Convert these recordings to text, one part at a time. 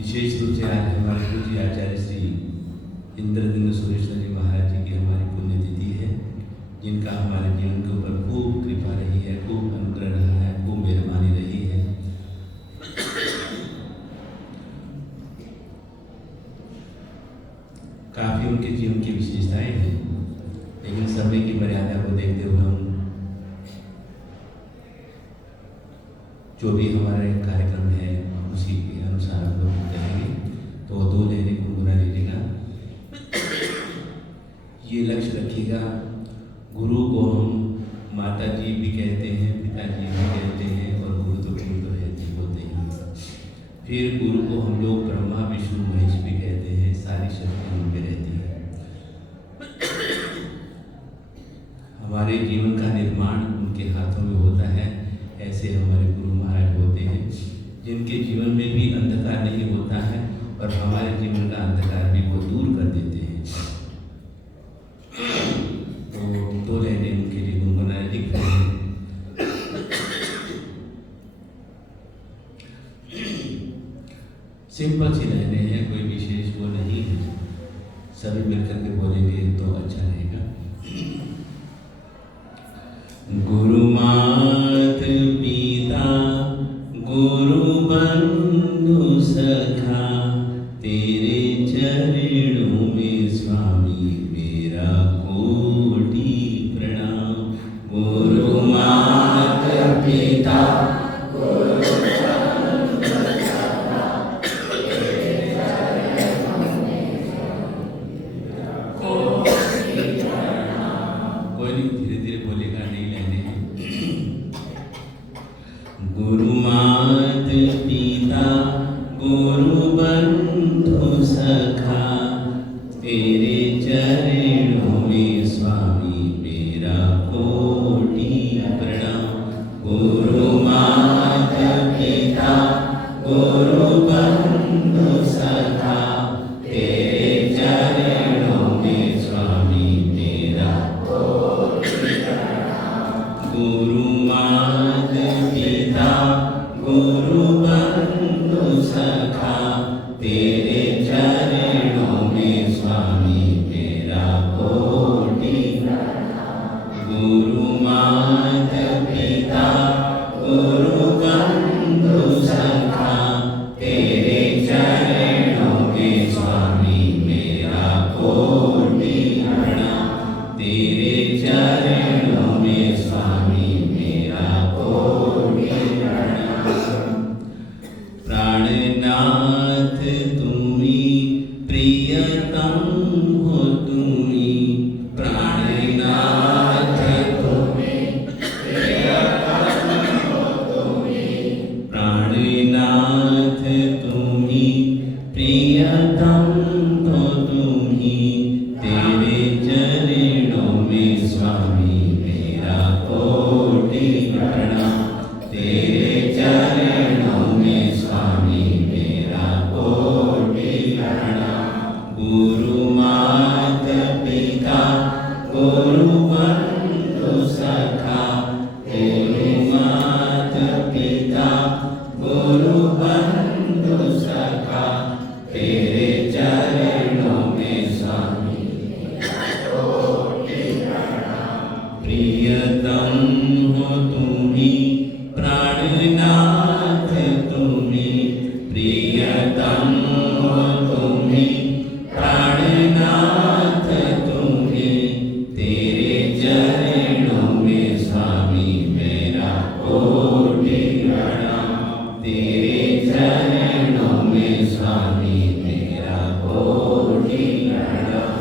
विशेष रूप से आज हमारे पूज्य आचार्य श्री इंद्रदीन सुरेश्वर जी महाराज जी की हमारी पुण्यतिथि है, जिनका हमारे जीवन के ऊपर खूब कृपा रही है, खूब अनुग्रह रहा है, खूब मेहरबानी रही है। काफ़ी उनके जीवन की विशेषताएं हैं, लेकिन समय की मर्यादा को देखते हुए हम जो भी हमारे कार्यक्रम है उसी के अनुसार हम लोग करेंगे, तो 2 लेने को बुरा लीजिएगा। ये लक्ष्य रखिएगा, गुरु को हम माता जी भी कहते हैं, पिताजी भी कहते हैं, और गुरु तो है जी होते ही। फिर गुरु को हम लोग ब्रह्मा विष्णु महेश भी कहते हैं, सारी शक्ति उनमें रहती है। हमारे जीवन का निर्माण उनके हाथों में होता है। ऐसे हमारे गुरु महाराज होते हैं, जिनके जीवन में भी अंधकार नहीं होता है और हमारे जीवन का अंधकार भी वो दूर कर देते हैं। तो 2 लाइनें उनके लिए गुनगुनाए लिख रहे हैं। सिंपल सी लाइनें हैं, कोई विशेष वो नहीं है, सभी मिलकर के बोलेंगे तो अच्छा रहेगा। गुरु मात पिता गुरु बंधु सखा, तेरे चरणों में स्वामी मेरा कोटि प्रणाम। गुरु मात पिता गुरु बंधु सखा, तेरे चरणों में कोटि प्रणाम। कोई नहीं, धीरे धीरे बोलेगा, नहीं लेने हैं। गुरु मात पिता गुरु बंधु सखा, तेरे चरणों में स्वामी मेरा कोटि प्रणाम। गुरु मात पिता गुरु बंधु सखा, तेरे चरणों में स्वामी मेरा कोटि प्रणाम। गुरु मात पिता गुरु बंधु सखा, तेरे चरणों में स्वामी मेरा कोटि प्रणाम। गुरु मात पिता गुरु बंधु सखा, तेरे चरणों में स्वामी मेरा कोटि प्रणाम। तेरे चरणों में स्वामी मेरा कोटि प्रणाम। प्राणनाथ तुम्ही प्रियतम हो, तुम्ही प्राणनाथ तुम्ही प्रियतम हो, तुम्ही प्राणनाथ तुम्ही प्रियतम हो, तुम्ही तेरे चरणों में स्वामी मेरा कोटि प्रणाम। तेरे चरणों में स्वामी मेरा कोटि प्रणाम। गुरु मात पिता गुरु बंधु सखा, गुरु मात पिता गुरु बंधु सखा, तेरे चरणों में स्वामी मेरा कोटि प्रणाम। प्रियतम हो तुम्ही प्राणनाथ तुम्ही, प्रियतम हो तुम्ही प्राणनाथ तुम्ही, तेरे चरणों में स्वामी मेरा कोटि प्रणाम। तेरे चरणों में स्वामी मेरा कोटि प्रणाम।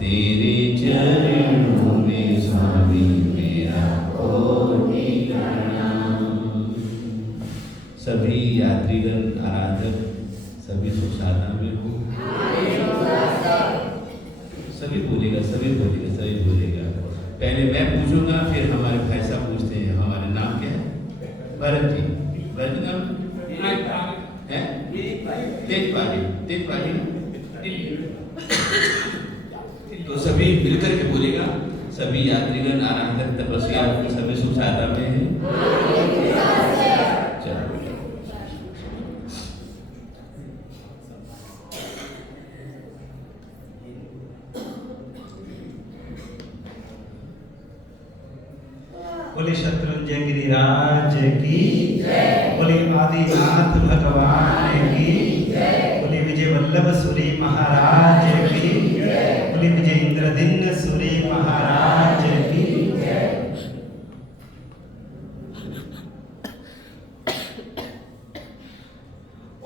तेरे चरणों में स्वामी मेरा कोटि प्रणाम। सभी यात्रीगण, आराधक सभी सुसादा में हो। सभी बोलेगा, सभी बोलेगा, सभी बोलेगा। पहले मैं पूछूंगा, फिर हमारे भाई साहब पूछते हैं। हमारे नाम क्या है? भरत जी। भरत नाम है? तेज पारी। तो सभी मिलकर के बोलेगा। सभी यात्रीगण, आराधक, तपस्या सभी सुसादा में है। चलो शत्रुंजय गिरिराज की बोले आदिनाथ भगवान की बोले विजय वल्लभ सूरी महाराज की बोले विजय इंद्रदिन सूरी महाराज की।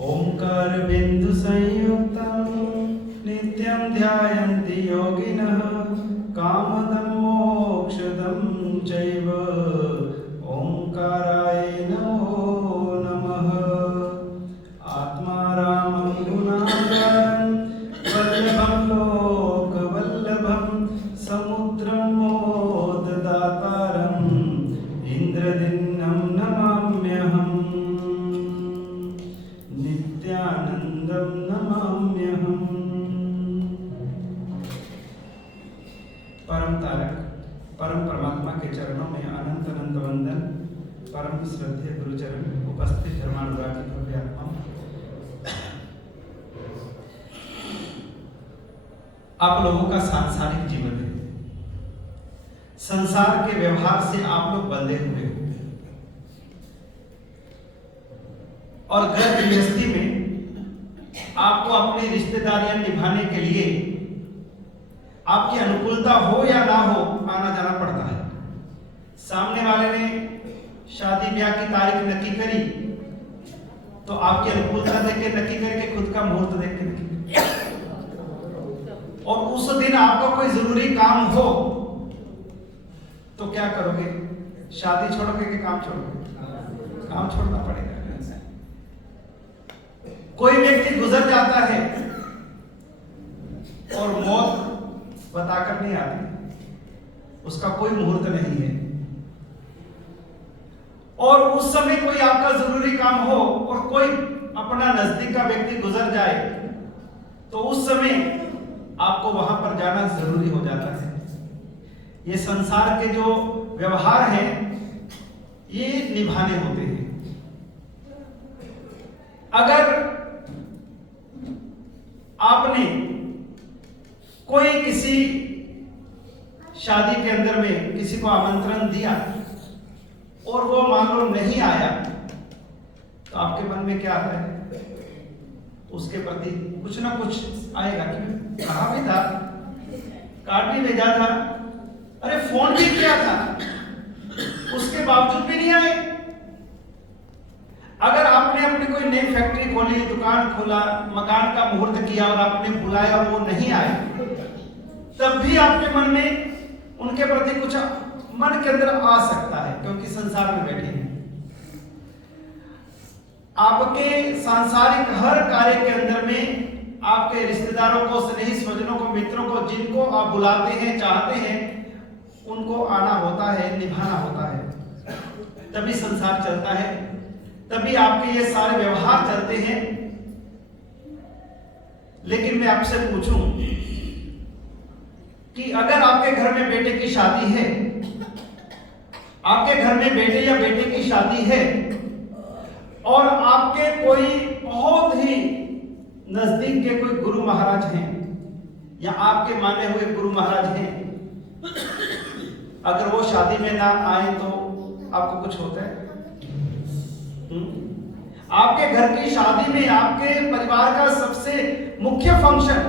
ओंकार बिंदु संयुक्तं नित्यं ध्यायन्ति योगिनः कामदं मोक्षदं चैव ओंकाराय नमो नमः। आत्मारामं गुणाकारं वल्लभं लोकवल्लभं समुद्रं मोददातारं इंद्रदिन्नं नमाम्यहम् नित्यानंदं नमाम्यहम्। परम तारक परम परमात्मा के चरणों में अनंत अनंत वंदन। परम श्रद्धेय गुरुचरण उपस्थित धर्मानुरागी भव्य आत्मा, आप लोगों का सांसारिक जीवन है। संसार के व्यवहार से आप लोग बंधे हुए हो और घर गृहस्थी में आपको अपनी रिश्तेदारियां निभाने के लिए आपकी अनुकूलता हो या ना हो आना जाना पड़ता है। सामने वाले ने शादी ब्याह की तारीख नक्की करी तो आपकी अनुकूलता देख के नक्की करके खुद का मुहूर्त देख के नक्की करी। और उस दिन आपका कोई जरूरी काम हो तो क्या करोगे? शादी छोड़ोगे कि काम छोड़ोगे? काम छोड़ना पड़ेगा। कोई व्यक्ति गुजर जाता है और मौत बताकर नहीं आती, उसका कोई मुहूर्त नहीं है। और उस समय कोई आपका जरूरी काम हो और कोई अपना नजदीक का व्यक्ति गुजर जाए तो उस समय आपको वहां पर जाना जरूरी हो जाता है। ये संसार के जो व्यवहार हैं ये निभाने होते हैं। अगर आपने कोई किसी शादी के अंदर में किसी को आमंत्रण दिया और वो मान लो नहीं आया तो आपके मन में क्या आता है? उसके प्रति कुछ ना कुछ आएगा कि कहा भी था, कार्ड भी भेजा था, अरे फोन भी किया था, उसके बावजूद भी नहीं आए। अगर आपने अपनी कोई नई फैक्ट्री खोली, दुकान खोला, मकान का मुहूर्त किया और आपने बुलाया और वो नहीं आए, तब भी आपके मन में उनके प्रति कुछ मन के अंदर आ सकता है, क्योंकि संसार में बैठे हैं। आपके सांसारिक हर कार्य के अंदर में आपके रिश्तेदारों को, स्नेही स्वजनों को, मित्रों को, जिनको आप बुलाते हैं, चाहते हैं, उनको आना होता है, निभाना होता है, तभी संसार चलता है, तभी आपके ये सारे व्यवहार चलते हैं। लेकिन मैं आपसे पूछूं कि अगर आपके घर में बेटे की शादी है, आपके घर में बेटे या बेटी की शादी है और आपके कोई बहुत ही नजदीक के कोई गुरु महाराज हैं या आपके माने हुए गुरु महाराज हैं, अगर वो शादी में ना आए तो आपको कुछ होता है? आपके घर की शादी में आपके परिवार का सबसे मुख्य फंक्शन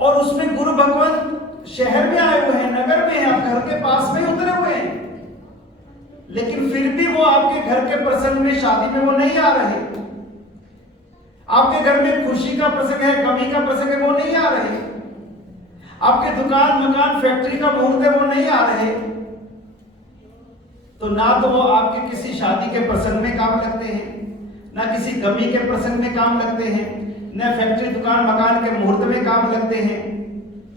और उसमें गुरु भगवान शहर में आए हुए हैं, नगर में हैं, आप घर के पास में उतरे हुए हैं, लेकिन फिर भी वो आपके घर के प्रसंग में, शादी में वो नहीं आ रहे। आपके घर में खुशी का प्रसंग है, गमी का प्रसंग है, वो नहीं आ रहे। आपके दुकान, मकान, फैक्ट्री का मुहूर्त है, वो नहीं आ रहे। तो ना तो वो आपके किसी शादी के प्रसंग में काम लगते हैं, ना किसी गमी के प्रसंग में काम लगते हैं, न फैक्ट्री, दुकान, मकान के मुहूर्त में काम लगते हैं।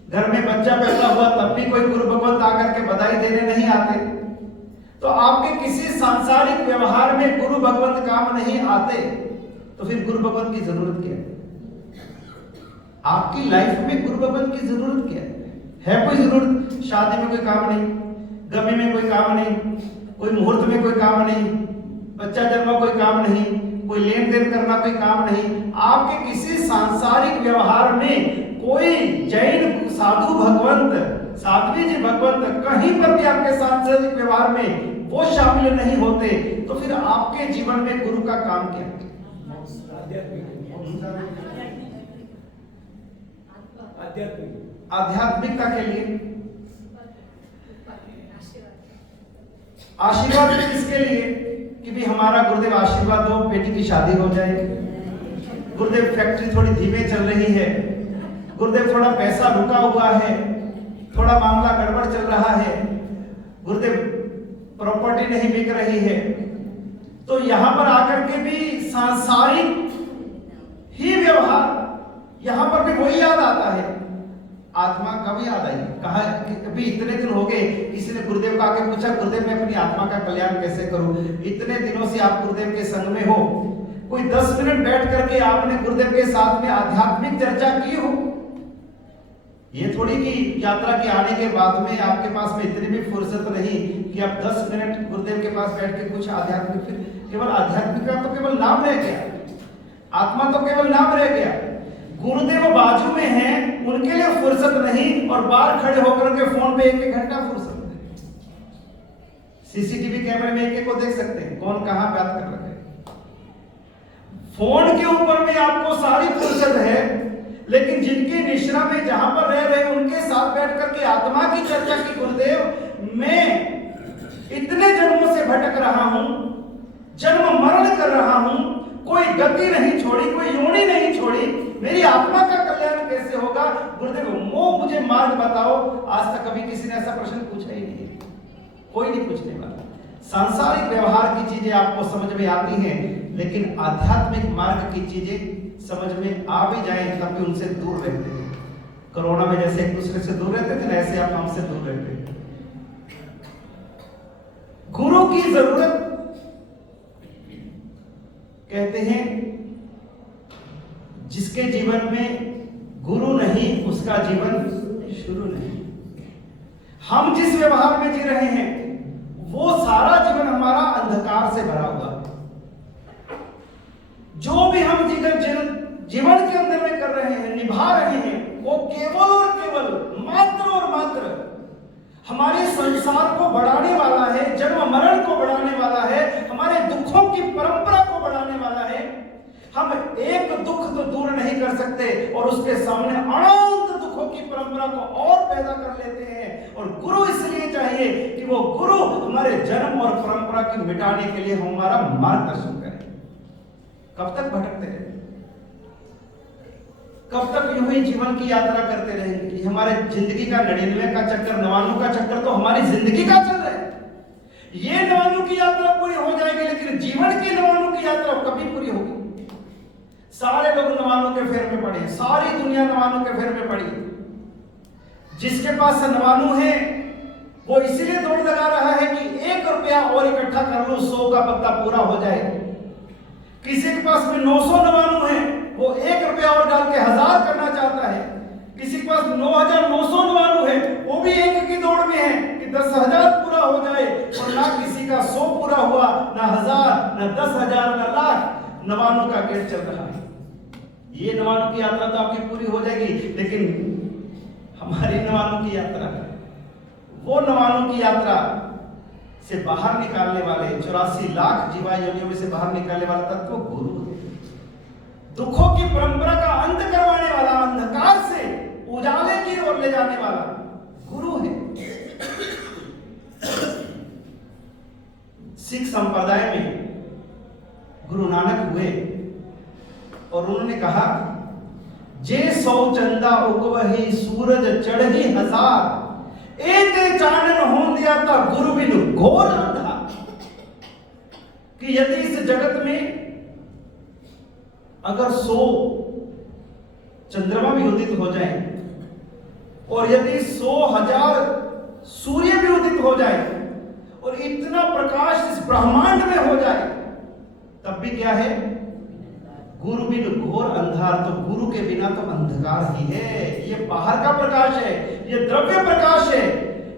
घर में बच्चा पैदा हुआ तब भी कोई गुरु भगवंत आकर के बधाई देने नहीं आते। तो आपके किसी सांसारिक व्यवहार में गुरु भगवंत काम नहीं आते, तो फिर गुरु भगवंत की जरूरत क्या है? आपकी लाइफ में गुरु भगवंत की जरूरत क्या है? कोई जरूरत? शादी में कोई काम नहीं, गमी में कोई काम नहीं, कोई मुहूर्त में कोई काम नहीं, बच्चा जन्मा कोई काम नहीं, कोई लेन देन करना कोई काम नहीं। आपके किसी सांसारिक व्यवहार में कोई जैन साधु भगवंत, साध्वी जी भगवंत कहीं पर भी आपके सांसारिक व्यवहार में वो शामिल नहीं होते, तो फिर आपके जीवन में गुरु का काम क्या है? आध्यात्मिकता के लिए आशीर्वाद किसके लिए कि भी हमारा गुरुदेव आशीर्वाद दो, बेटी की शादी हो जाए, गुरुदेव फैक्ट्री थोड़ी धीमे चल रही है, गुरुदेव थोड़ा पैसा रुका हुआ है, थोड़ा मामला गड़बड़ चल रहा है, गुरुदेव प्रॉपर्टी नहीं बिक रही है। तो यहां पर आकर के भी सांसारिक ही व्यवहार, यहां पर भी वही याद आता है। आत्मा कब याद आई? कहा कि अभी इतने दिन हो गए, किसी ने गुरुदेव का आके पूछा, गुरुदेव मैं अपनी आत्मा का कल्याण कैसे करूं? इतने दिनों से आप गुरुदेव के संग में हो, कोई 10 मिनट बैठ करके आपने गुरुदेव के साथ में आध्यात्मिक चर्चा की हो? ये थोड़ी कि यात्रा के आने के बाद में आपके पास में इतनी भी फुर्सत नहीं कि आप 10 मिनट गुरुदेव के पास बैठ के कुछ आध्यात्मिक, केवल आध्यात्मिक का तो केवल नाम रह गया, आत्मा तो केवल नाम रह गया। गुरुदेव बाजू में हैं, उनके लिए फुर्सत नहीं, और बाहर खड़े होकर के फोन पे 1-1 घंटा फुर्सत नहीं। सीसीटीवी कैमरे में एक-एक को देख सकते हैं कौन कहां बात कर रहा है। फोन के ऊपर में आपको सारी फुर्सत है, लेकिन जिनकी निश्रा में जहां पर रह रहे उनके साथ बैठ करके आत्मा की चर्चा की, गुरुदेव मैं इतने जन्मों से भटक रहा हूं, जन्म मरण कर रहा हूं, कोई गति नहीं छोड़ी, कोई योनि नहीं छोड़ी, मेरी आत्मा का कल्याण कैसे होगा? गुरुदेव मुझे मार्ग बताओ। आज तक कभी किसी ने ऐसा प्रश्न पूछा ही नहीं, कोई नहीं पूछने वाला। सांसारिक व्यवहार की चीजें आपको समझ में आती हैं, लेकिन आध्यात्मिक मार्ग की चीजें समझ में आ भी जाएं तब भी उनसे दूर रहते हैं। कोरोना में जैसे एक दूसरे से दूर रहते थे ना, ऐसे आप हमसे दूर रहते हैं। गुरु की जरूरत, कहते हैं जिसके जीवन में गुरु नहीं उसका जीवन शुरू नहीं। हम जिस व्यवहार में जी रहे हैं वो सारा जीवन हमारा अंधकार से भरा हुआ है। जो भी हम जीवन के अंदर में कर रहे हैं, निभा रहे हैं, वो केवल और केवल, मात्र और मात्र हमारे संसार को बढ़ाने वाला है, जन्म मरण को बढ़ाने वाला है, हमारे दुखों की परंपरा को बढ़ाने वाला है। हम एक दुख तो दूर नहीं कर सकते और उसके सामने अनंत दुखों की परंपरा को और पैदा कर लेते हैं। और गुरु इसलिए चाहिए कि वो गुरु हमारे जन्म और परंपरा की मिटाने के लिए हमारा मार्गदर्शन करे। कब तक भटकते रहेंगे? कब तक यूं ही जीवन की यात्रा करते रहेंगे? हमारे जिंदगी का 99 का चक्कर, 99 का चक्कर तो हमारी जिंदगी का चल रहा है। ये 99 की यात्रा पूरी हो जाएगी, लेकिन जीवन की 99 की यात्रा कभी पूरी होगी? सारे लोग 99 के फेर में पड़े, सारी दुनिया 99 के फेर में पड़ी। जिसके पास 99 है वो इसीलिए दौड़ लगा रहा है कि 1 रुपया और इकट्ठा कर लो, 100 का पत्ता पूरा हो जाए। किसी के पास में 999 है, वो 1 रुपया और डाल के 1000 करना चाहता है। किसी के पास 9999 है, वो भी एक की दौड़ में है कि 10,000 पूरा हो जाए। और ना किसी का 100 पूरा हुआ, ना 1000, ना 10,000, ना लाख, 99 का गेट चल रहा है। ये 99 की यात्रा तो आपकी पूरी हो जाएगी, लेकिन हमारी 99 की यात्रा, वो 99 की यात्रा से बाहर निकालने वाले, 84 लाख जीवा योनियों में से बाहर निकालने वाला तत्व गुरु है। दुखों की परंपरा का अंत करवाने वाला, अंधकार से उजाले की ओर ले जाने वाला गुरु है। सिख संप्रदाय में गुरु नानक हुए और उन्होंने कहा, जे 100 चंदा उगवही सूरज चढ़ी 1000, एक चानन हो दिया था गुरु बिन घोर अंधा। कि यदि इस जगत में अगर 100 चंद्रमा भी उदित हो जाए और यदि 100,000 सूर्य भी उदित हो जाए और इतना प्रकाश इस ब्रह्मांड में हो जाए, तब भी क्या है? गुरु बिन घोर अंधार। तो गुरु के बिना तो अंधकार ही है। ये बाहर का प्रकाश है, ये द्रव्य प्रकाश है।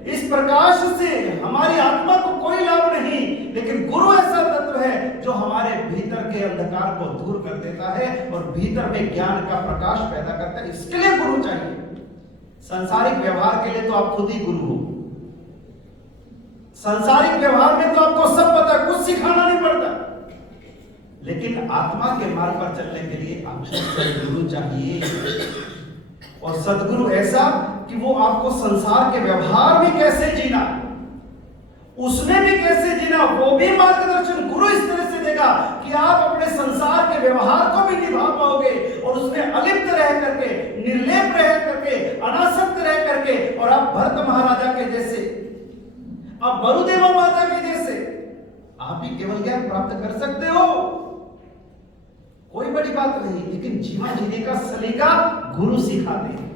इस प्रकाश से हमारी आत्मा को कोई लाभ नहीं, लेकिन गुरु ऐसा तत्व है जो हमारे भीतर के अंधकार को दूर कर देता है और भीतर में ज्ञान का प्रकाश पैदा करता है। इसके लिए गुरु चाहिए। सांसारिक व्यवहार के लिए तो आप खुद ही गुरु हो। सांसारिक व्यवहार में तो आपको सब पता, कुछ सिखाना नहीं पड़ता, लेकिन आत्मा के मार्ग पर चलने के लिए आपको सदगुरु चाहिए। और सदगुरु ऐसा कि वो आपको संसार के व्यवहार में कैसे जीना, उसमें भी कैसे जीना, वो भी मार्गदर्शन गुरु इस तरह से देगा कि आप अपने संसार के व्यवहार को भी निभा पाओगे और उसमें अलिप्त रह करके, निर्लेप रह करके, अनासक्त रह करके, और आप भरत महाराजा के जैसे, आप वरुदेवा माता के जैसे आप भी केवल ज्ञान प्राप्त कर सकते हो, कोई बड़ी बात नहीं। लेकिन जीवन जीने का सलीका गुरु सिखाते हैं।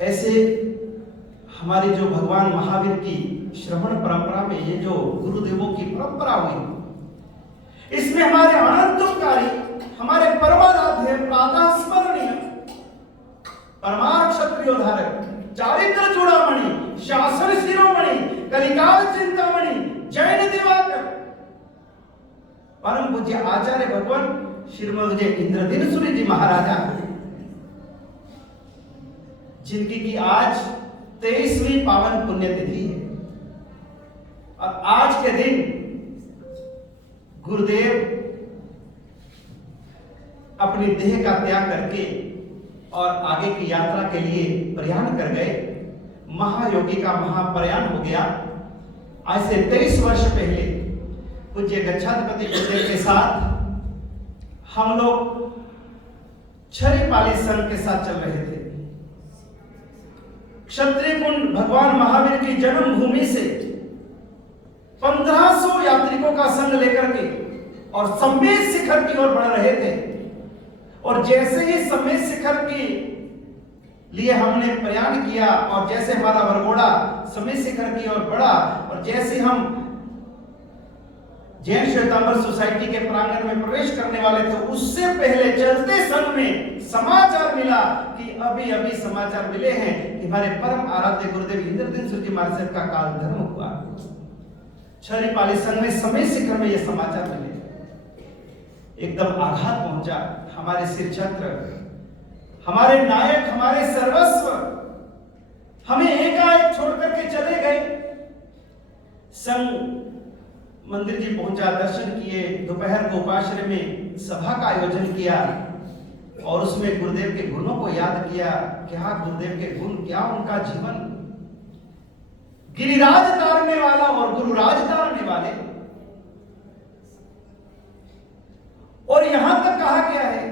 ऐसे हमारी जो भगवान महावीर की श्रवण परंपरा में ये जो गुरुदेवों की परंपरा हुई, इसमें हमारे अनंतकारी, हमारे परमाराध्य, प्रातः स्मरणीय, परमार क्षत्रियोद्धारक, चारित्र चूड़ामणि, शासन शिरोमणि, कलिकाल चिंतामणि, जैन दिवाकर, परम पूज्य आचार्य भगवान श्रीमद इंद्रदीन सूरि जी महाराजा, जिनकी की आज 23वीं पावन पुण्यतिथि है। और आज के दिन गुरुदेव अपनी देह का त्याग करके और आगे की यात्रा के लिए प्रयाण कर गए। महायोगी का महाप्रयाण हो गया। आज से 23 वर्ष पहले पूज्य गच्छाधिपति गुरुदेव के साथ हम लोग छरीपाली संघ के साथ चल रहे थे। क्षत्रिय कुंड भगवान महावीर की जन्मभूमि से 1500 यात्रिकों का संग लेकर के और सम्मेद शिखर की ओर बढ़ रहे थे। और जैसे ही सम्मेद शिखर की लिए हमने प्रयाण किया और जैसे हमारा वरघोड़ा सम्मेद शिखर की ओर बढ़ा और जैसे हम जैन श्वेतांबर सोसाइटी के प्रांगण में प्रवेश करने वाले थे, उससे पहले चलते संग में समाचार मिला कि अभी अभी समाचार मिले हैं कि हमारे परम आराध्य गुरुदेव इंद्रदीन सूरि जी महाराज का काल धर्म हुआ। छरीपाली संघ में सम्मेद शिखर में यह समाचार मिले, एकदम आघात पहुंचा। हमारे सिर छत्र, हमारे नायक, हमारे सर्वस्व हमें एकाएक छोड़ करके चले गए। संघ मंदिर जी पहुंचा, दर्शन किए, दोपहर को उपाश्रय में सभा का आयोजन किया और उसमें गुरुदेव के गुणों को याद किया। क्या गुरुदेव के गुण, क्या उनका जीवन, गिरिराज तारने वाला और गुरुराज तारने वाले। और यहां तक कहा गया है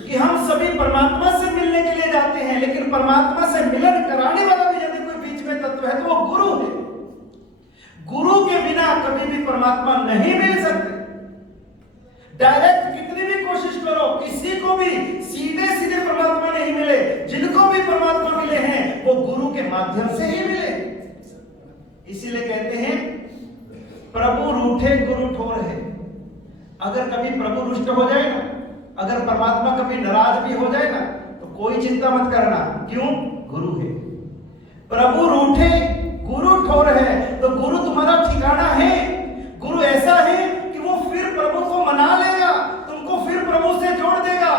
कि हम सभी परमात्मा से मिलने के लिए जाते हैं, लेकिन परमात्मा से मिलन कराने वाला भी यदि कोई बीच में तत्व है तो वो गुरु है। गुरु के बिना कभी भी परमात्मा नहीं मिल सकते। डायरेक्ट कितनी भी कोशिश करो, किसी को भी सीधे सीधे परमात्मा नहीं मिले। जिनको भी परमात्मा मिले हैं वो गुरु के माध्यम से ही मिले। इसीलिए कहते हैं प्रभु रूठे गुरु ठोर है। अगर कभी प्रभु रुष्ट हो जाए ना, अगर परमात्मा कभी नाराज भी हो जाए ना, तो कोई चिंता मत करना। क्यों? गुरु है। प्रभु रूठे गुरु ठोर है, तो गुरु तुम्हारा ठिकाना है। गुरु ऐसा है कि वो फिर प्रभु को मना लेगा, तुमको फिर प्रभु से जोड़ देगा।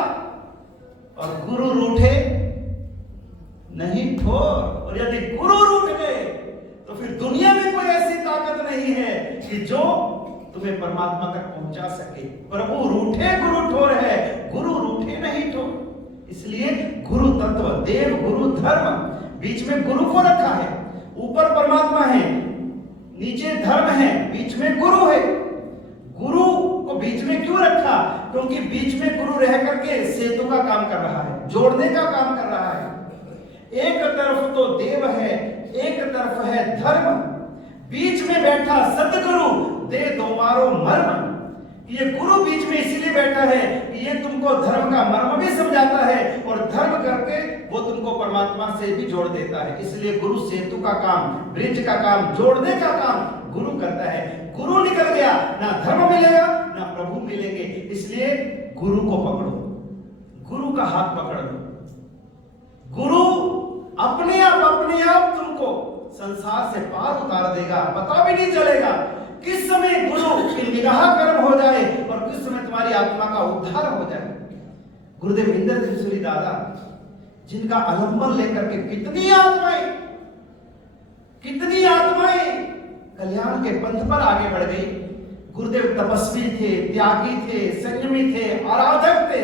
और गुरु रूठे नहीं ठोर। और यदि गुरु रूठ गए तो फिर दुनिया में कोई ऐसी ताकत नहीं है कि जो तुम्हें परमात्मा तक पहुंचा सके। प्रभु रूठे गुरु ठोर है, गुरु रूठे नहीं ठोर। इसलिए गुरु तत्व, देव गुरु धर्म, बीच में गुरु को रखा है। ऊपर परमात्मा है, नीचे धर्म है, बीच में गुरु है। गुरु को बीच में क्यों रखा? क्योंकि बीच में गुरु रह करके सेतु का काम कर रहा है, जोड़ने का काम कर रहा है। एक तरफ तो देव है, एक तरफ है धर्म, बीच में बैठा सतगुरु दे दो मारो मर्म। ये गुरु बीच में इसीलिए बैठा है कि ये तुमको धर्म का मर्म भी समझाता है और धर्म करके वो तुमको परमात्मा से भी जोड़ देता है। इसलिए गुरु सेतु का काम, ब्रिज का काम, जोड़ने का काम गुरु करता है। गुरु निकल गया, ना धर्म मिलेगा ना प्रभु मिलेंगे। इसलिए गुरु को पकड़ो, गुरु का हाथ पकड़ लो। गुरु अपने आप तुमको संसार से पार उतार देगा, पता भी नहीं चलेगा किस समय गुरु की निगाह कर्म हो जाए और किस समय तुम्हारी आत्मा का उद्धार हो जाए। गुरुदेव इंद्रदीन सूरि दादा, जिनका आलंबन लेकर के कितनी आत्माएं कितनी आत्माएं कल्याण के पंथ पर आगे बढ़ गई। गुरुदेव तपस्वी थे, त्यागी थे, संयमी थे, आराधक थे,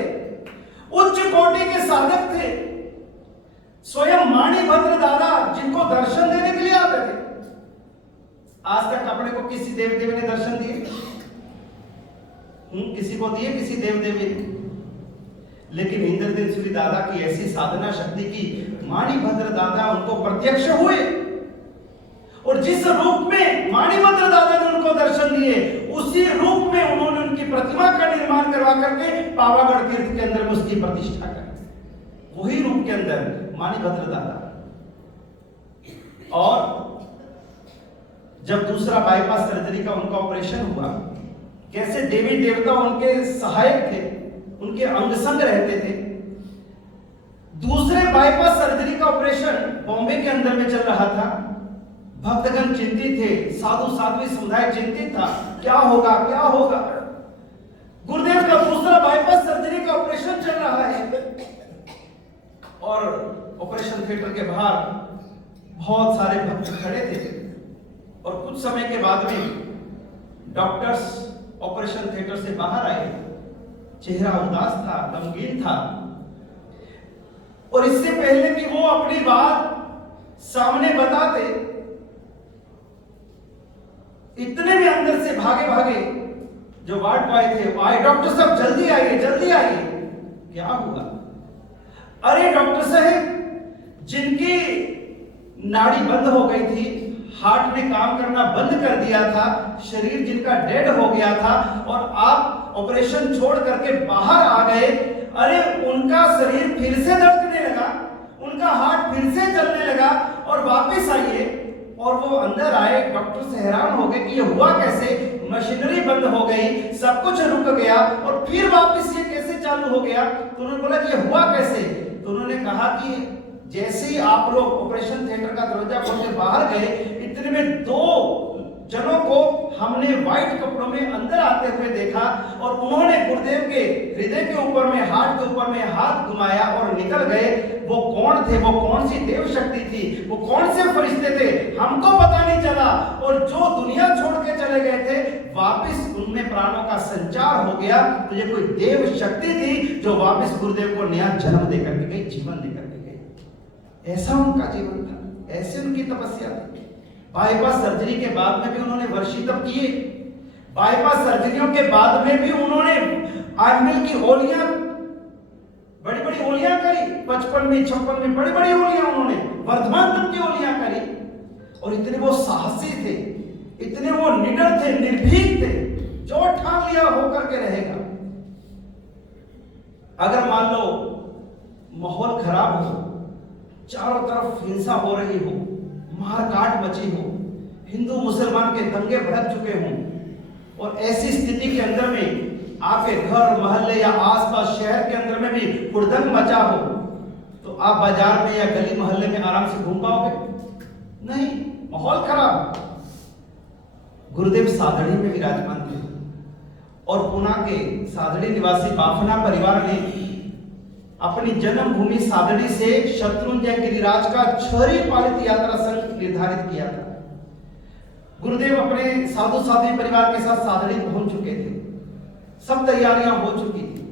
उच्च कोटि के साधक थे। स्वयं माणिभद्र दादा जिनको दर्शन देने के लिए आते थे। आज तक अपने को किसी देव देवी ने दर्शन दिए? किसी को दिए? किसी देव देवी ने? लेकिन इंद्रदेव सूरी दादा की ऐसी साधना शक्ति की माणिभद्र दादा उनको प्रत्यक्ष हुए, और जिस रूप में माणिभद्र दादा ने उनको दर्शन दिए, उसी रूप में उन्होंने उनकी प्रतिमा का निर्माण करवा करके पावागढ़ तीर्थ के अंदर में उसकी प्रतिष्ठा कर, वही रूप के अंदर माणिभद्र दादा। और जब दूसरा बाईपास सर्जरी का उनका ऑपरेशन हुआ, कैसे देवी देवता उनके सहायक थे, उनके अंग संग रहते थे। दूसरे बाईपास सर्जरी का ऑपरेशन बॉम्बे के अंदर में चल रहा था। भक्तगण चिंतित थे, साधु साध्वी समुदाय चिंतित था, क्या होगा क्या होगा। गुरुदेव का दूसरा बाईपास सर्जरी का ऑपरेशन चल रहा है, और ऑपरेशन थिएटर के बाहर बहुत सारे भक्त खड़े थे। और कुछ समय के बाद में डॉक्टर्स ऑपरेशन थिएटर से बाहर आए। चेहरा उदास था, गमगीन था, और इससे पहले कि वो अपनी बात सामने बताते, इतने में अंदर से भागे भागे जो वार्ड बॉय थे वो आए। डॉक्टर साहब जल्दी आइए, जल्दी आइए। क्या हुआ? अरे डॉक्टर साहब, जिनकी नाड़ी बंद हो गई थी, हार्ट ने काम करना बंद कर दिया था, शरीर जिनका डेड हो गया था, और आप ऑपरेशन छोड़ करके बाहर आ गए। अरे उनका शरीर फिर से धड़कने लगा, उनका हार्ट फिर से चलने लगा, और वापस आइए। और वो अंदर आए। डॉक्टर से हैरान हो गए कि ये हुआ कैसे, मशीनरी बंद हो गई, सब कुछ रुक गया, और फिर वापस ये कैसे चालू हो गया। तो उन्होंने बोला कि ये हुआ कैसे। तो उन्होंने कहा कि जैसे ही आप लोग ऑपरेशन थिएटर का दरवाजा खोल के बाहर गए, इतने में दो जनों को हमने व्हाइट कपड़ों में अंदर आते हुए देखा, और उन्होंने गुरुदेव के हृदय के ऊपर में, हार्ट के ऊपर में हाथ घुमाया और निकल गए। वो कौन थे, वो कौन सी देव शक्ति थी, वो कौन से फरिश्ते थे, हमको पता नहीं चला। और जो दुनिया छोड़ के चले गए थे, वापस उनमें प्राणों का संचार हो गया। तो ये कोई देव शक्ति थी जो वापस गुरुदेव को नया जन्म देकर के गई, जीवन देकर के गई। ऐसा उनका जीवन था, ऐसे उनकी तपस्या थी। बाईपास सर्जरी के बाद में भी उन्होंने वर्षितप किए। बाईपास सर्जरियों के बाद में भी उन्होंने आर्मिल की होलियां, बड़ी बड़ी होलियां करी। 55 में 56 में बड़ी बड़ी होलियां उन्होंने, वर्धमान तक की होलियां करी। और इतने वो साहसी थे, इतने वो निडर थे, निर्भीक थे, जो ठान लिया होकर के रहेगा। अगर मान लो माहौल खराब हो, चारों तरफ हिंसा हो रही हो, मारकाट मची हो, हिंदू मुसलमान के दंगे भड़क चुके हों, और ऐसी स्थिति के अंदर में आपके घर मोहल्ले या आसपास शहर के अंदर में भी हुड़दंग मचा हो, तो आप बाजार में या गली मोहल्ले में आराम से घूम पाओगे? नहीं, माहौल खराब। गुरुदेव सादड़ी में विराजमान थे, और पुणे के सादड़ी निवासी बाफना परिवार ने अपनी जन्मभूमि सादड़ी से शत्रुंजय गिरिराज का 6वीं पालित यात्रा संघ निर्धारित किया था। गुरुदेव अपने साधु साध्वी परिवार के साथ सादड़ी पहुंच चुके थे, सब तैयारियां हो चुकी थी।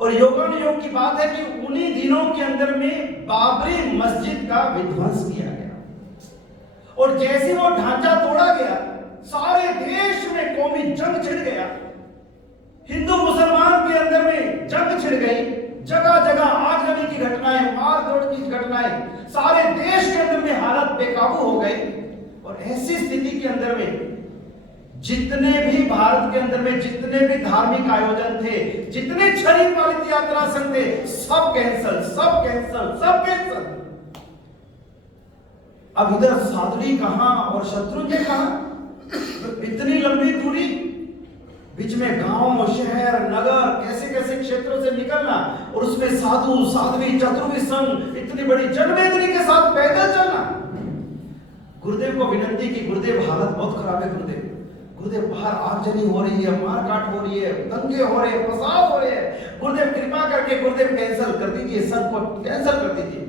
और योगानुयोग की बात है कि उन्हीं दिनों के अंदर में बाबरी मस्जिद का विध्वंस किया गया, और जैसे वो ढांचा तोड़ा गया, सारे देश में कौमी जंग छिड़ गया। हिंदू मुसलमान के अंदर में जंग छिड़ गई, जगह जगह आगजनी की घटनाएं, मारतोड़ की घटनाएं, सारे देश के अंदर में हालत बेकाबू हो गई। और ऐसी स्थिति के अंदर में जितने भी भारत के अंदर में जितने भी धार्मिक आयोजन थे, जितने 6वीं पालित यात्रा संघ थे, सब कैंसल, सब कैंसल, सब कैंसल। अब इधर सादड़ी कहां और शत्रुंजय कहां? इतनी लंबी दूरी, बीच में गांव, शहर, नगर, कैसे कैसे क्षेत्रों से निकलना, और उसमें साधु साध्वी चतुर्वेद संघ, इतनी बड़ी जनमेदनी के साथ पैदल चलना। गुरुदेव को विनती की, गुरुदेव हालत बहुत खराब है, गुरुदेव बाहर आगजनी हो रही है, मारकाट हो रही है, दंगे हो रहे हैं, फसाद हो रहे हैं, गुरुदेव कृपा करके गुरुदेव कैंसिल कर दीजिए, संघ को कैंसिल कर दीजिए।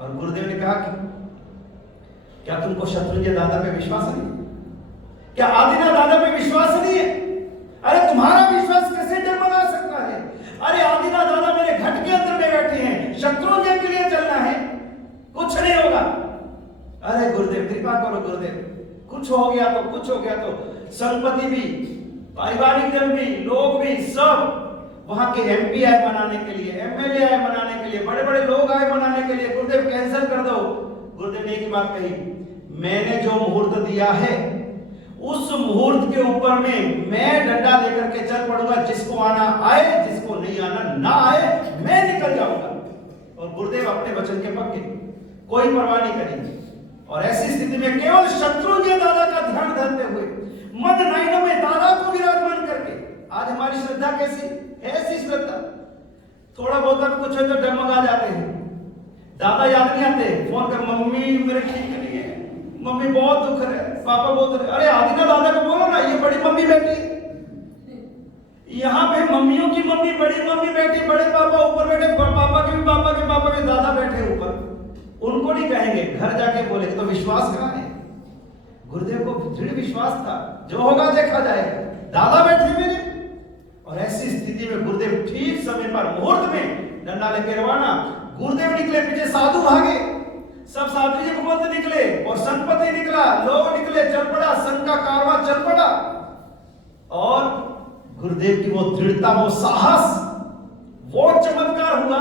और गुरुदेव ने कहा कि क्या तुमको शत्रुंजय दादा पे विश्वास नहीं? क्या आदिनाथ दादा पे विश्वास नहीं है? अरे तुम्हारा विश्वास कैसे डगमगा सकता है? अरे आदिनाथ दादा मेरे घट के अंदर में बैठे हैं, शत्रुंजय के लिए चलना है, कुछ नहीं होगा। अरे गुरुदेव कृपा करो गुरुदेव, कुछ हो गया तो संपत्ति भी, पारिवारिक जन भी, लोग भी, सब वहां के एमपी आए बनाने के लिए, एमएलए आए बनाने के लिए, बड़े बड़े लोग आए बनाने के लिए, गुरुदेव कैंसिल कर दो। गुरुदेव ने एक ही बात कही, मैंने जो मुहूर्त दिया है उस मुहूर्त के ऊपर में मैं डंडा लेकर के चल पड़ूंगा, जिसको आना आए, जिसको नहीं आना ना आए, मैं निकल जाऊंगा। और गुरुदेव अपने वचन के पक्के, कोई परवाह नहीं करेंगे। और ऐसी स्थिति में केवल शत्रुंजय दादा का ध्यान धरते हुए मद नयनों में दादा को विराजमान करके, आज हमारी श्रद्धा कैसी, ऐसी श्रद्धा, थोड़ा बहुत भी कुछ है तो डगमगा जाते हैं। दादा याद नहीं आते, फोन कर, मम्मी मेरे ठीक नहीं है, मम्मी बहुत दुख है, पापा बहुत है। अरे आदिनाथ दादा को बोलो ना, ये बड़ी मम्मी बैठी, यहाँ पे मम्मियों की मम्मी, बड़ी मम्मी बैठी, बड़े पापा ऊपर बैठे, पापा के भी पापा के दादा बैठे ऊपर। उनको नहीं कहेंगे, घर जाके बोलेंगे। तो विश्वास कहाँ है? गुरुदेव को दृढ़ विश्वास था, जो होगा देखा जाएगा। दादा बैठे मेरे, और ऐसी स्थिति में गुरुदेव ठीक समय पर मुहूर्त में डंडा लेके रवाना। गुरुदेव निकले, पीछे साधु भागे, सब साधु जी भगवंत निकले, और संपत्ति निकला, लोग निकले, चल पड़ा, संघ का कारवां चल पड़ा। और गुरुदेव की वो दृढ़ता, वो साहस, वो चमत्कार हुआ।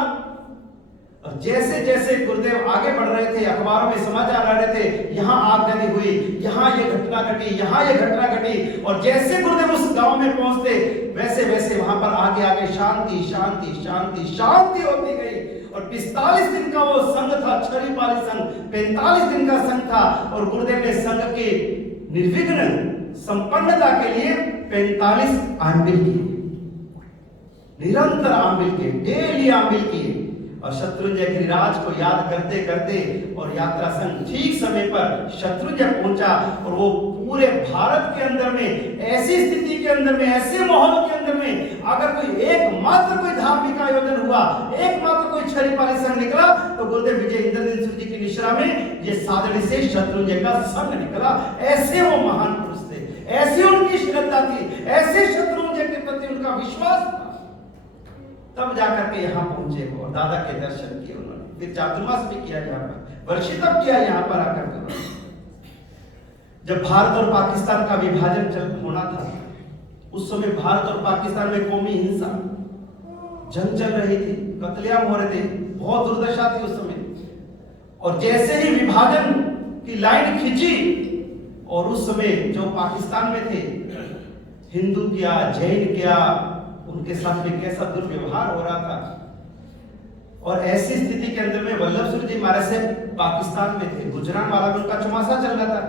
और जैसे जैसे गुरुदेव आगे बढ़ रहे थे, अखबारों में समाचार आ रहे थे, यहाँ आगजनी हुई, यहाँ ये घटना घटी, यहाँ ये घटना घटी। और जैसे गुरुदेव उस गांव में पहुंचते, वैसे वैसे वहां पर आगे आगे शांति शांति शांति शांति होती गई। और 45 दिन का वो संघ था, छरीपाली संघ 45 दिन का संघ था। और गुरुदेव ने संघ के निर्विघ्न संपन्नता के लिए 45 आंबिल किए, निरंतर आंबिल किए, डेली आंबिल किए। और शत्रुंजय गिरिराज को याद करते करते और यात्रा संघ ठीक समय पर शत्रुंजय पहुंचा। और वो पूरे भारत के अंदर में, ऐसी स्थिति के अंदर में, ऐसे माहौल के अंदर में, अगर कोई एकमात्र कोई धार्मिक आयोजन हुआ, एकमात्र कोई छरीपाली संघ निकला, तो गुरुदेव विजय इंद्रजीत जी की निश्रा में ये सादड़ी से शत्रुंजय का संघ निकला। ऐसे वो महान पुरुष थे, ऐसी उनकी श्रद्धा थी, ऐसे शत्रुंजय के प्रति उनका विश्वास था। तब जाकर के यहाँ पहुंचे और दादा के दर्शन किए उन्होंने। फिर चातुर्मास भी किया यहाँ पर, वर्षितव किया यहाँ पर आकर के। जब भारत और पाकिस्तान का विभाजन होना था, उस समय भारत और पाकिस्तान में कौमी हिंसा, जंग चल रही थी, कत्लेआम हो रहे थे, बहुत दुर्दशा थी उस समय। और जैसे ही विभाजन की लाइन खींची, और उस समय जो पाकिस्तान में थे, हिंदू क्या, जैन क्या, उनके साथ में कैसा दुर्व्यवहार हो रहा था। और ऐसी स्थिति के अंदर में वल्लभ सूरी जी महाराज से पाकिस्तान में थे, गुजरांवाला में उनका चौमासा चल रहा था।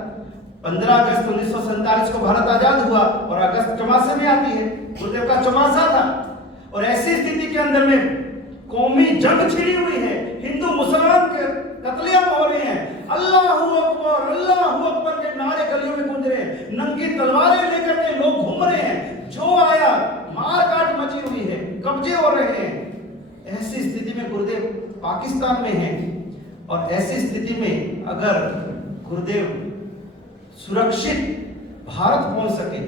15 अगस्त 1947 को भारत आजाद हुआ, और अगस्त चौमासे में आती है, गुरुदेव का चौमासा था। और ऐसी स्थिति के अंदर में कौमी जंग छिड़ी हुई है, हिंदू मुसलमान के कत्लेआम हो रहे हैं, अल्लाहू अकबर के नारे गलियों में गूंज रहे हैं, नंगी तलवारें लेकर के लोग घूम रहे हैं, जो आया मार काट मची हुई है, कब्जे हो रहे हैं। ऐसी स्थिति में गुरुदेव पाकिस्तान में हैं। और ऐसी स्थिति में अगर गुरुदेव सुरक्षित भारत पहुंच सके,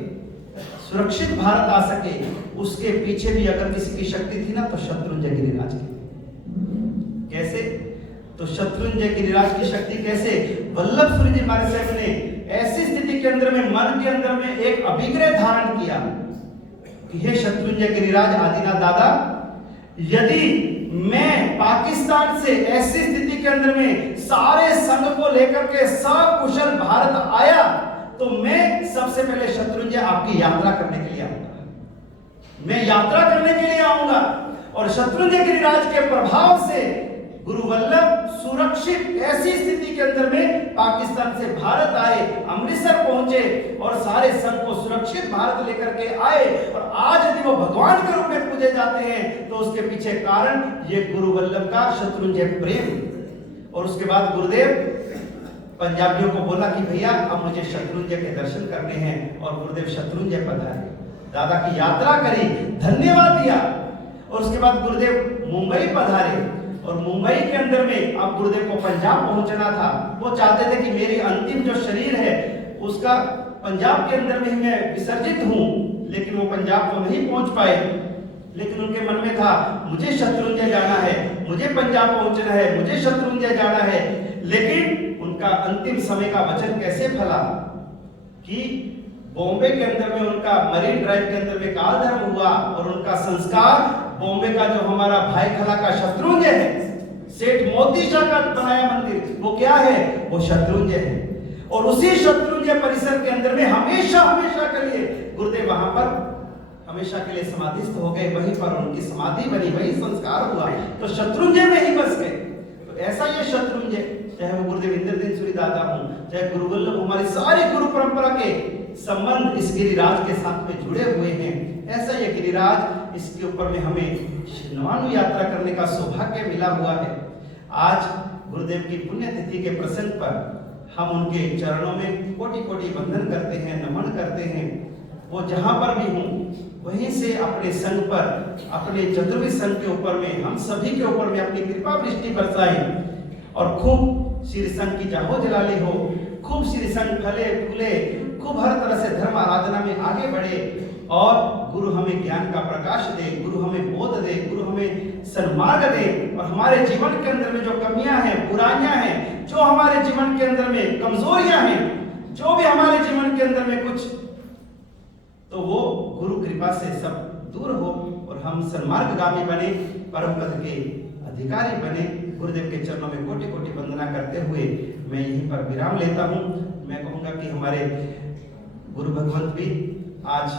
सुरक्षित भारत आ सके, उसके पीछे भी अगर किसी की शक्ति थी ना, तो शत्रुंजय गिरिराज की। कैसे? तो शत्रुंजय गिरिराज की शक्ति कैसे? वल्लभ सूरी जी महाराज साहब ने ऐसी स्थिति के अंदर में, मन के अंदर में एक अभिग्रह धारण किया कि हे शत्रुंजय गिरिराज आदिनाथ दादा, यदि मैं पाकिस्तान से ऐसी स्थिति के अंदर में सारे संघ को लेकर के सकुशल भारत आया, तो मैं सबसे पहले शत्रुंजय आपकी यात्रा करने के लिए आऊंगा, मैं यात्रा करने के लिए आऊंगा। और शत्रुंजय गिरिराज के प्रभाव से गुरु वल्लभ सुरक्षित ऐसी स्थिति के अंदर में पाकिस्तान से भारत आए, अमृतसर पहुंचे, और सारे संघ को सुरक्षित भारत लेकर के आए। और आज यदि वो भगवान के रूप में पूजे जाते हैं, तो उसके पीछे कारण ये गुरु वल्लभ का शत्रुंजय प्रेम। और उसके बाद गुरुदेव पंजाबियों को बोला कि भैया अब मुझे शत्रुंजय के दर्शन करने हैं, और गुरुदेव शत्रुंजय पधारे, दादा की यात्रा करी, धन्यवाद दिया। और उसके बाद गुरुदेव मुंबई पधारे। और मुंबई के अंदर में अब गुरुदेव को पंजाब पहुंचना था। वो चाहते थे कि मेरी अंतिम जो शरीर है उसका पंजाब के अंदर में ही मैं विसर्जित हूं, लेकिन वो पंजाब तो नहीं पहुंच पाए। लेकिन उनके मन में था मुझे शत्रुंजय जाना है, मुझे पंजाब पहुंचना है, मुझे शत्रुंजय जाना है। लेकिन उनका अंतिम समय का वचन कैसे फला कि बॉम्बे के अंदर में उनका मरीन ड्राइव के अंदर में काल धर्म हुआ और उनका संस्कार बॉम्बे का जो हमारा भाई खला का शत्रुंजय है, सेठ मोती शाह का बनाया मंदिर, वो क्या है, वो शत्रुंजय है। और उसी शत्रुंजय परिसर के अंदर में हमेशा हमेशा के लिए गुरुदेव वहां पर हमेशा के लिए समाधिस्थ हो गए, वहीं पर उनकी समाधि बनी, वही संस्कार हुआ, तो शत्रुंजय में ही बस गए। तो ऐसा ये शत्रुंजय, चाहे वो गुरुदेव इंद्रदीन सूरी दादा हो, चाहे गुरु वल्लभ, हमारी सारी गुरु परंपरा के संबंध इस गिरिराज के साथ में जुड़े हुए हैं। ऐसा ये गिरिराज, इसके ऊपर में हमें नवानु यात्रा करने का सौभाग्य मिला हुआ है। आज गुरुदेव की पुण्यतिथि के प्रसंग पर हम उनके चरणों में कोटि कोटि वंदन करते हैं, नमन करते हैं। वो जहां पर भी हों, वहीं से अपने संघ पर, अपने चतुर्विध संघ के ऊपर में, हम सभी के ऊपर में अपनी कृपा वृष्टि बरसाएं और खूब श्री संघ की जाहो जलाली हो, खूब श्री संघ फले फूले, खूब हर तरह से धर्म आराधना में आगे बढ़े और गुरु हमें ज्ञान का प्रकाश दे, गुरु हमें बोध दे, गुरु हमें सन्मार्ग दे। और हमारे जीवन के अंदर में जो कमियां हैं, बुराइयां हैं, जो हमारे जीवन के अंदर में कमजोरियां हैं, जो भी हमारे जीवन के अंदर में कुछ, तो वो गुरु कृपा से सब दूर हो और हम सन्मार्गगामी बने, परम पद के अधिकारी बने। गुरुदेव के चरणों में कोटि कोटि वंदना करते हुए मैं यहीं पर विराम लेता हूं। मैं कहूंगा कि हमारे गुरु भगवंत भी आज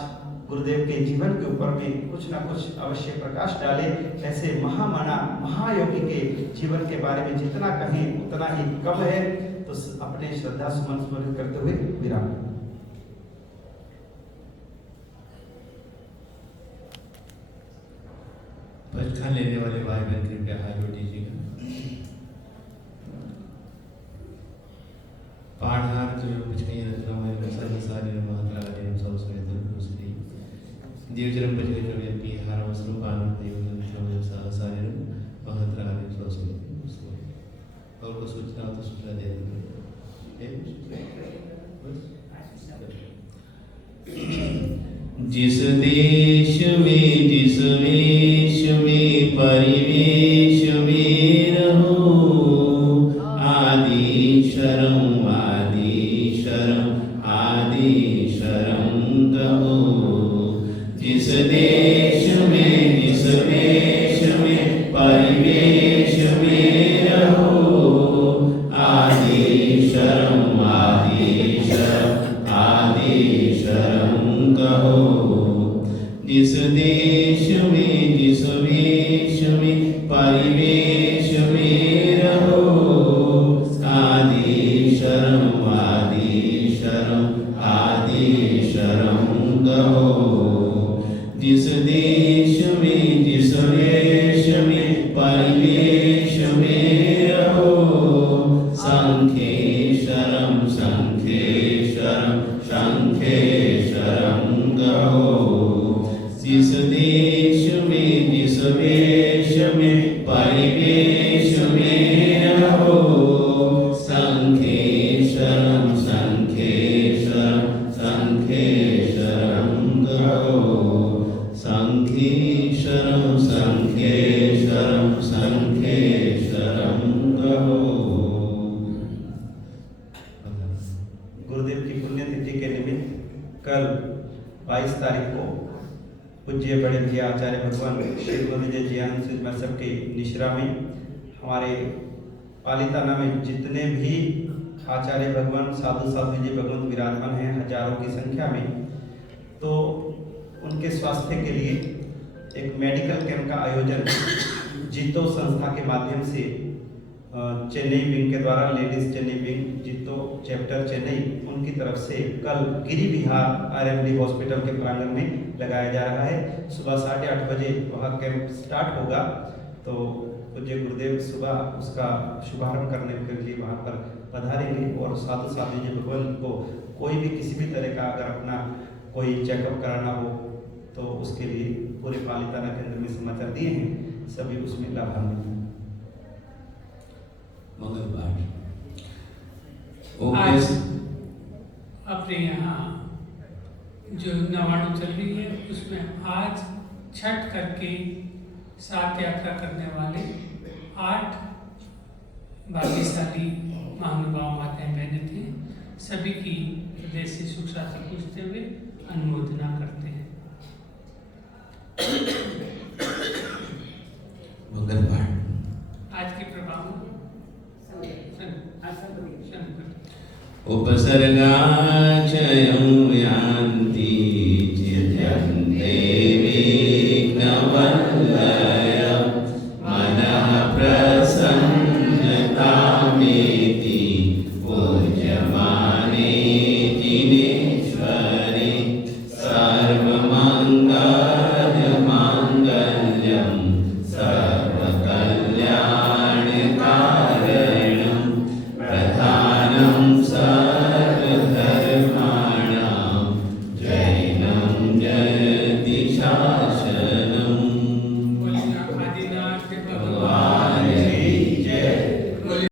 गुरुदेव के जीवन के ऊपर में कुछ ना कुछ अवश्य प्रकाश डाले। ऐसे महामना महायोगी के जीवन के बारे में जितना कहें उतना ही कम है। तो अपने श्रद्धा सुमन समर्पित करते हुए विराम। परीक्षा लेने वाले भाई बहन कृपया हाथ जोड़ दीजिएगा। पाढ़ार जो कुछ नहीं रखना हमारे सारे सारे महात्मा गांधी हम सब समेत दूसरी देवचरम बजे जो व्यक्ति हार वस्त्र कानून प्रयोग जो सारे महात्मा गांधी सब समेत और को सूचना तो सूचना दे जिस देश में जिस वेश में परिवेश में रहो आदि शरम आदि शरम आदि शरम कहो। जिस देश में जिस वेश में परिवेश में रहो आदि शरम आदि शरम आदि शरम कहो। जिस देश में जिस वेश में परिवेश में रहो आदि शरम आदि शरम आदि शरम कहो। जिस देश में जिस वेश में परिवेश में रहो संखे शरम संखे शरम कहो। जिस देश में जिस वेश में परिवेश में रहो संखे शरम शरम कहो। संखे शरम कहो। गुरुदेव की पुण्यतिथि के निमित्त कल 22 तारीख को पूज्य बड़े भैया आचार्य भगवान श्री गोविंद जी आनंद महोत्सव के निश्रा में हमारे पालिताना में जितने भी आचार्य भगवान साधु साधु जी भगवंत विराजमान हैं हजारों की संख्या में, तो उनके स्वास्थ्य के लिए एक मेडिकल कैंप का आयोजन जीतो संस्था के माध्यम से चेन्नई विंग के द्वारा, लेडीज चेन्नई विंग जीतो चैप्टर चेन्नई, उनकी तरफ से कल गिरी विहार आरएमडी हॉस्पिटल के प्रांगण में लगाया जा रहा है। सुबह 8:30 बजे वह कैंप स्टार्ट होगा। तो पूज्य गुरुदेव सुबह उसका शुभारंभ करने के लिए वहाँ पर पधारेंगे और साधु साधु जी भगवान को कोई भी किसी भी तरह का अगर अपना कोई चेकअप कराना हो तो उसके लिए पूरे पालिताना केंद्र में समाचार दिए हैं, सभी उसमें लाभान्वित हैं। मंगलवार। आज अपने यहाँ जो नवाणु चल रही है उसमें आज छठ करके सात यात्रा करने वाले 8 भाग्यशाली महानुभाव माताएं बहनें थे। सभी की हृदय से सुख शांति पूछते हुए अनुमोदना करते हैं। मंगलवार। आज के प्रभाव उपसर्गाचयं यान्ति